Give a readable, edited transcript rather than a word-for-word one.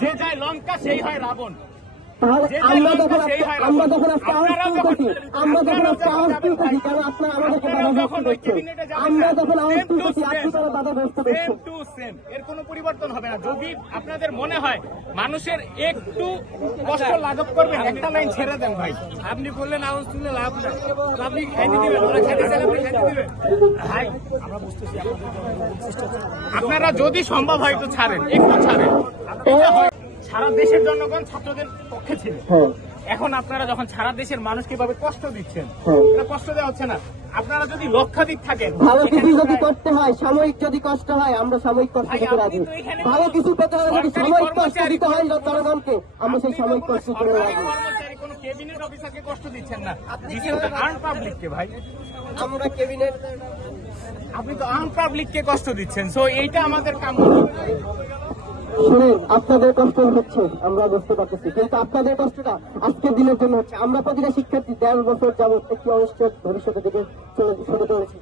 যে যায় লঙ্কা সেই হয় রাবণ। তাহলে আমরা যখন আজকে আওয়াজ তুলতেছি, কেন আপনারা আমাদেরকে বাধাগ্রস্ত করছেন? আমরা যখন আওয়াজ তুলতেছি আপনি কেন বাধাগ্রস্ত করছেন? এর কোনো পরিবর্তন হবে না। যদি আপনাদের মনে হয় মানুষের একটু কষ্ট লাঘব করবেন, একটা লাইন ছেড়ে দেন ভাই। আপনি বললেন আওয়াজ তুলে লাভ না, আপনি খাইতে দিবেন, ওরা খাইতে চাইলে আপনি খাইতে দিবেন ভাই। আমরা বুঝতেছি আপনারা যদি সম্ভব হয় একটু ছাড়েন, একটু ছাড়েন। সারা দেশের জনগণ ছাত্রদের পক্ষে ছিল, এখন আপনারা যখন সারা দেশের মানুষ কিভাবে কষ্ট দিচ্ছেন, কষ্ট দেওয়া হচ্ছে না। আপনারা যদি লক্ষাধিক থাকেন, ভালো কিছু যদি করতে হয়, সাময়িক যদি কষ্ট হয়, আমরা সাময়িক কষ্ট দিতে রাজি। ভালো কিছু পেতে হলে যদি সাময়িক কষ্ট দিতে হয় জনগণকে, আমরা সেই সাময়িক কষ্ট করে রাজি। কোন ক্যাবিনেট অফিসারকে কষ্ট দিচ্ছেন না, দিচ্ছেন তো আর্ম পাবলিককে ভাই। আমরা ক্যাবিনেট, আপনি তো আর্ম পাবলিককে কষ্ট দিচ্ছেন। সো এইটা আমাদের কাম্য। শুনেন, আপনাদের কষ্ট হচ্ছে আমরা বুঝতে পারতেছি, কিন্তু আপনাদের কষ্টটা আজকের দিনের জন্য হচ্ছে। আমরা প্রতিটা শিক্ষার্থী ১.৫ বছর যাবত একটি অনিশ্চিত ভবিষ্যতের দিকে চলে চলেছি।